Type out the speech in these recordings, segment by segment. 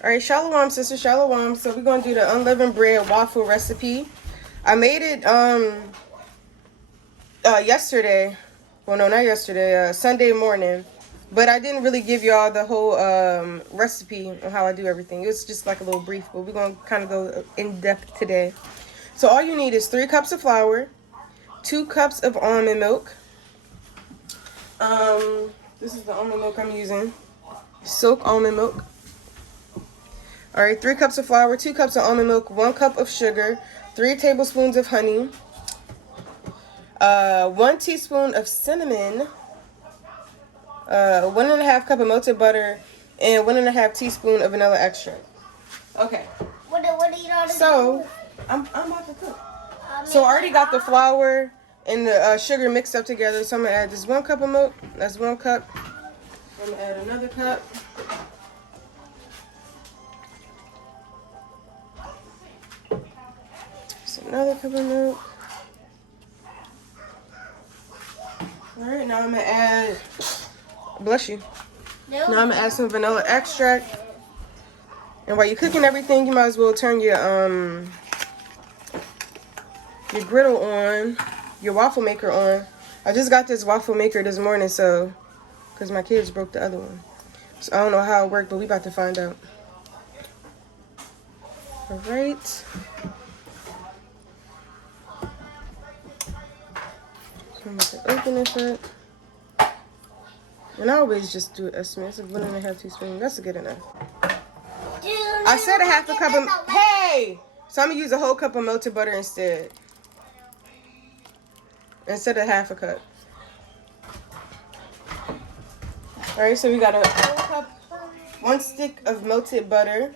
All right, Shalawam, sister Shalawam. So we're gonna do the unleavened bread waffle recipe. I made it yesterday. Well, no, not yesterday. Sunday morning. But I didn't really give y'all the whole recipe on how I do everything. It was just like a little brief. But we're gonna kind of go in depth today. So all you need is 3 cups of flour, 2 cups of almond milk. This is the almond milk I'm using. Silk almond milk. All right, 3 cups of flour, 2 cups of almond milk, 1 cup of sugar, 3 tablespoons of honey, 1 teaspoon of cinnamon, 1.5 cup of melted butter, and 1.5 teaspoon of vanilla extract. Okay. What are you not So I'm about to cook. So I already got the flour and the sugar mixed up together. So I'm gonna add this 1 cup of milk. That's 1 cup. I'm gonna add another cup. Another cup of milk. Alright, now I'm gonna add, bless you. Now I'm gonna add some vanilla extract. And while you're cooking everything, you might as well turn your griddle on, your waffle maker on. I just got this waffle maker this morning, so, because my kids broke the other one. So I don't know how it worked, but we about to find out. Alright. I'm about to open this up. And I always just do an estimate. It's 1.5 teaspoons. That's good enough. I said 1/2 cup of... Hey! So I'm going to use a whole cup of melted butter instead. Instead of 1/2 cup. Alright, so we got a whole cup, 1 stick of melted butter.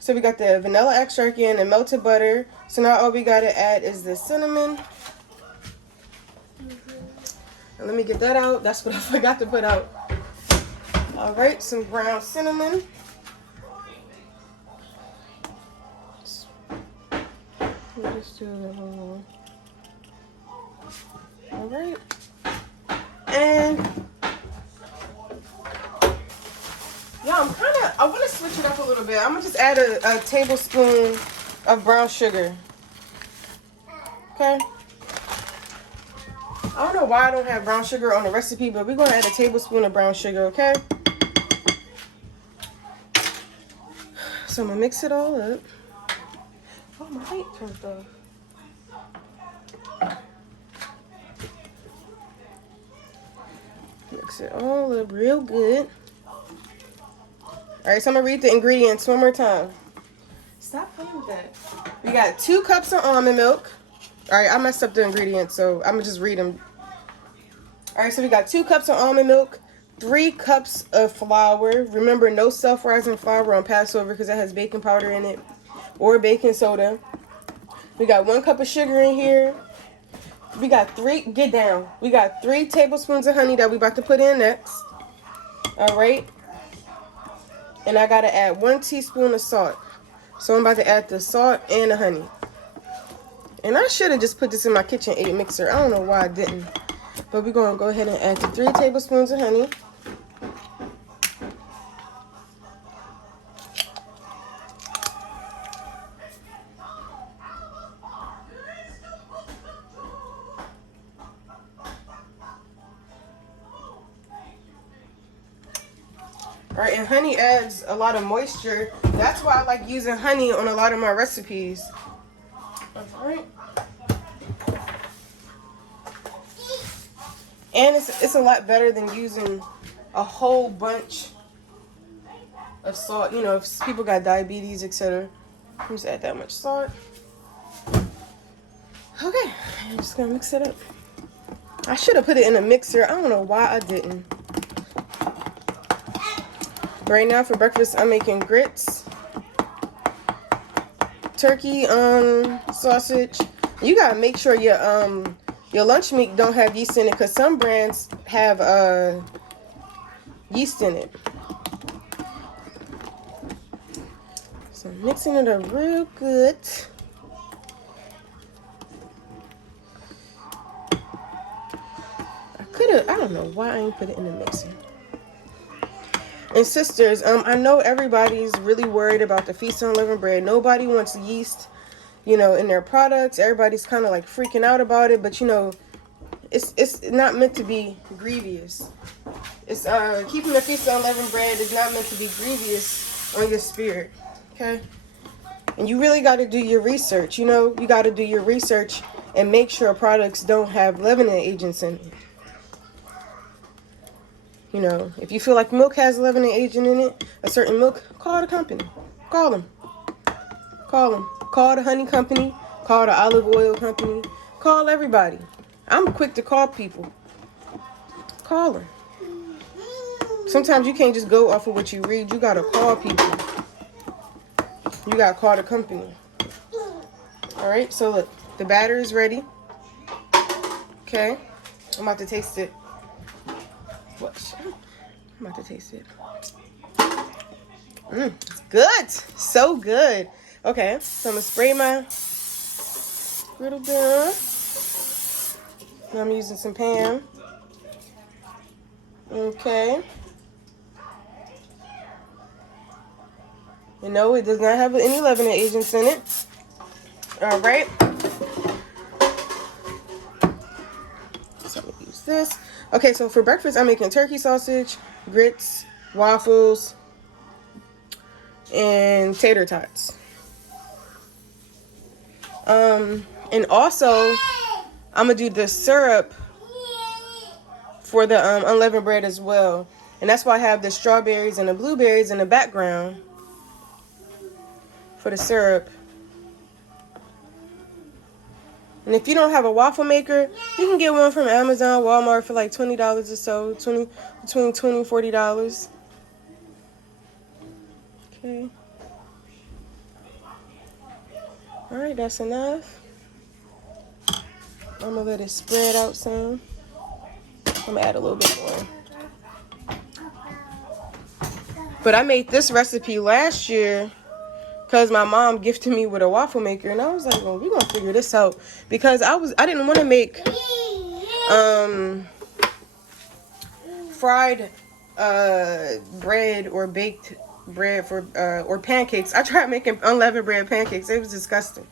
So we got the vanilla extract in and melted butter. So now all we got to add is the cinnamon. And let me get that out. That's what I forgot to put out. All right, some ground cinnamon. We'll just do a little more. All right. And yeah, I want to switch it up a little bit. I'm gonna just add a tablespoon of brown sugar. Okay. I don't know why I don't have brown sugar on the recipe, but we're going to add a tablespoon of brown sugar, okay? So I'm going to mix it all up. Oh, my light turned off. Mix it all up real good. All right, so I'm going to read the ingredients one more time. Stop playing with that. We got 2 cups of almond milk. All right, I messed up the ingredients, so I'm going to just read them. All right, so we got 2 cups of almond milk, 3 cups of flour. Remember, no self-rising flour on Passover because it has baking powder in it or baking soda. We got 1 cup of sugar in here. We got 3 tablespoons of honey that we about to put in next. All right. And I got to add 1 teaspoon of salt. So I'm about to add the salt and the honey. And I should have just put this in my KitchenAid mixer. I don't know why I didn't. But we're going to go ahead and add the 3 tablespoons of honey. All right, and honey adds a lot of moisture. That's why I like using honey on a lot of my recipes. All right. And it's a lot better than using a whole bunch of salt. You know, if people got diabetes, etc. Just add that much salt. Okay, I'm just gonna mix it up. I should have put it in a mixer. I don't know why I didn't. Right now for breakfast, I'm making grits, turkey sausage. You gotta make sure your lunch meat don't have yeast in it, because some brands have yeast in it. So I'm mixing it up real good. I don't know why I ain't put it in the mixer. And sisters, I know everybody's really worried about the Feast of Unleavened Bread. Nobody wants yeast, you know, in their products. Everybody's kind of like freaking out about it, but you know, it's not meant to be grievous. It's keeping the Feast of Unleavened Bread is not meant to be grievous on your spirit. Okay? And you really got to do your research. You know, you got to do your research and make sure products don't have leavening agents in it. You know, if you feel like milk has a leavening agent in it, a certain milk, call the company. Call them. Call them. Call the honey company. Call the olive oil company. Call everybody. I'm quick to call people. Call them. Sometimes you can't just go off of what you read. You got to call people. You got to call the company. All right, so look. The batter is ready. Okay. I'm about to taste it. What? I'm about to taste it. It's good. So good. Okay, so I'm going to spray my little bit. Now I'm using some Pam. Okay. You know, it does not have any leavening agents in it. All right. So I'm going to use this. Okay, so for breakfast, I'm making turkey sausage, grits, waffles, and tater tots. And also, I'm going to do the syrup for the unleavened bread as well. And that's why I have the strawberries and the blueberries in the background for the syrup. And if you don't have a waffle maker, you can get one from Amazon, Walmart for like $20 or so, between $20 and $40. Okay. All right, that's enough. I'm gonna let it spread out some. I'm gonna add a little bit more. But I made this recipe last year because my mom gifted me with a waffle maker, and I was like, well, we're gonna figure this out, because I didn't want to make fried bread or baked bread for or pancakes. I tried making unleavened bread pancakes. It was disgusting.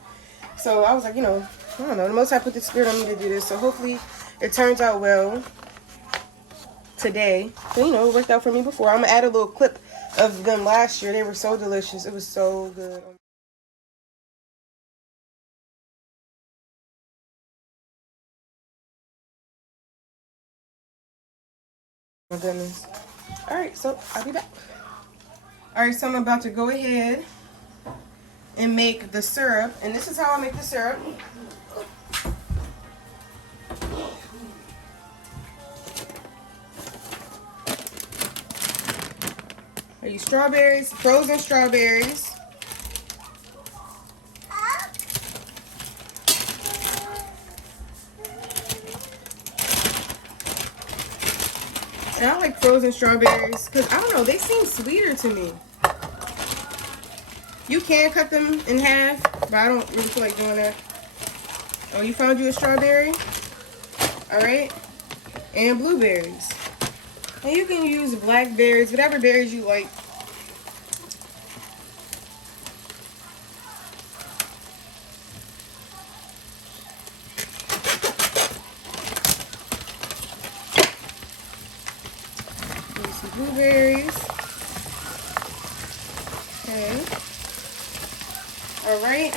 So I was like, you know, I don't know. The Most High put the spirit on me to do this, so hopefully it turns out well today. So, you know, it worked out for me before. I'm gonna add a little clip of them last year. They were so delicious. It was so good. Oh my goodness. All right, so I'll be back. All right, so I'm about to go ahead and make the syrup, and this is how I make the syrup. I use strawberries, frozen strawberries. And I like frozen strawberries because, I don't know, they seem sweeter to me. You can cut them in half, but I don't really feel like doing that. Oh, you found you a strawberry? All right. And blueberries. And you can use blackberries, whatever berries you like. Use some blueberries. Okay. All right.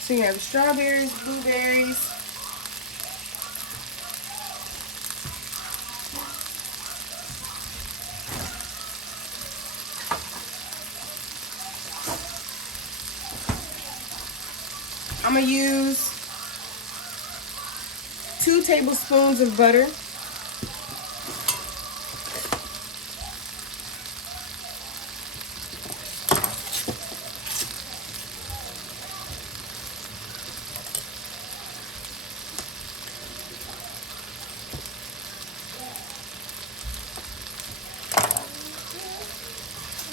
So you have strawberries, blueberries. I'm going to use 2 tablespoons of butter.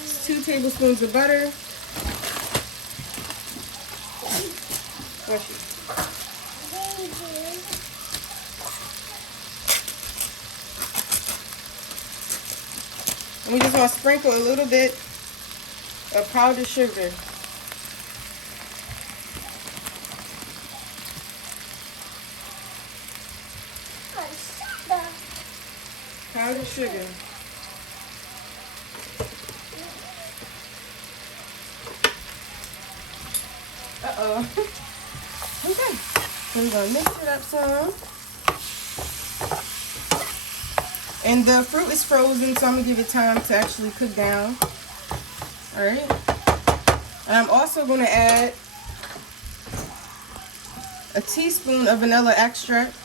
It's 2 tablespoons of butter. I'm We just want to sprinkle a little bit of powdered sugar. Powdered sugar. Uh-oh. Okay. So we're going to mix it up some. And the fruit is frozen, so I'm going to give it time to actually cook down. Alright. And I'm also going to add a teaspoon of vanilla extract.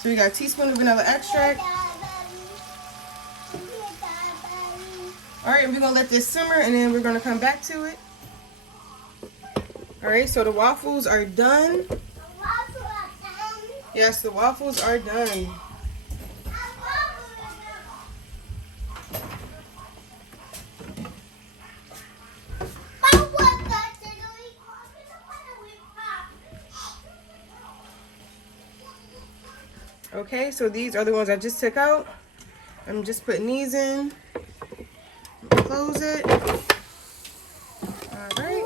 So we got a teaspoon of vanilla extract. Alright, we're going to let this simmer and then we're going to come back to it. Alright, so the waffles are done. Yes, the waffles are done. Okay, so these are the ones I just took out. I'm just putting these in. Close it. Alright.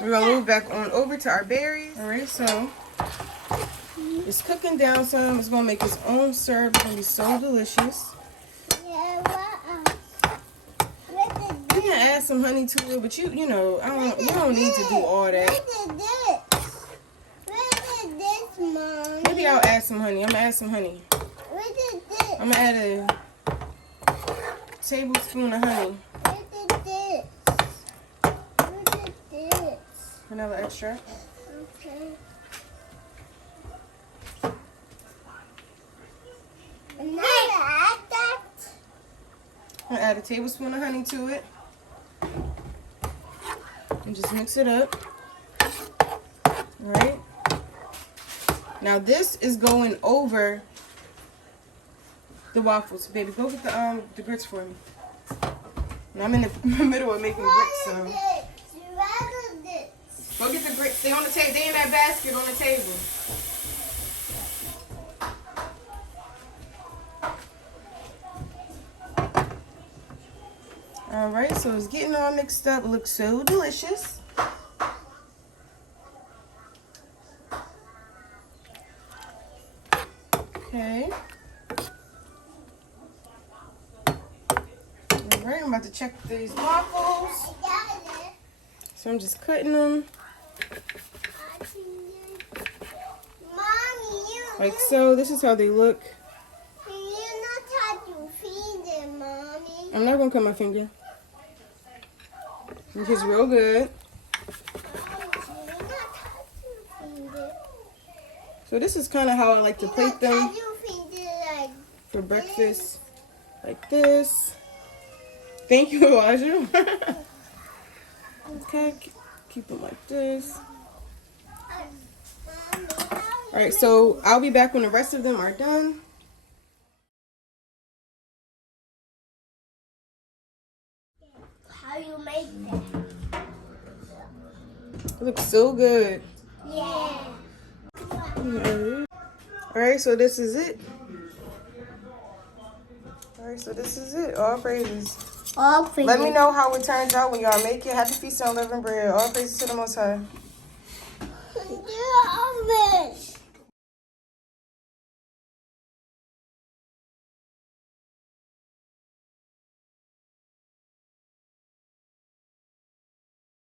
We're going to move back on over to our berries. Alright, so it's cooking down some. It's going to make its own syrup. It's going to be so delicious. You can add some honey to it, but you know, you don't need to do all that. Maybe I'll add some honey. I'm going to add some honey. I'm going to add a tablespoon of honey. Vanilla extract. Okay. And now add that. I'm going to add a tablespoon of honey to it. And just mix it up. Alright. Now this is going over the waffles. Baby, go get the grits for me. And I'm in the middle of making grits, so. Go get the grits. Stay on the table. They in that basket on the table. Alright, so it's getting all mixed up. It looks so delicious. Okay. Alright, I'm about to check these waffles. So I'm just cutting them. Like so. This is how they look. I'm not going to cut my finger. It's real good. So this is kind of how I like to plate them for breakfast. Like this. Thank you, Elijah. Okay, keep them like this. Alright, so I'll be back when the rest of them are done. How you make that? It looks so good. Yeah. Alright, so this is it. Alright, so this is it. All praises. All praises. Let me know how it turns out when y'all make it. Happy Feast on Unleavened Bread. All praises to the Most High.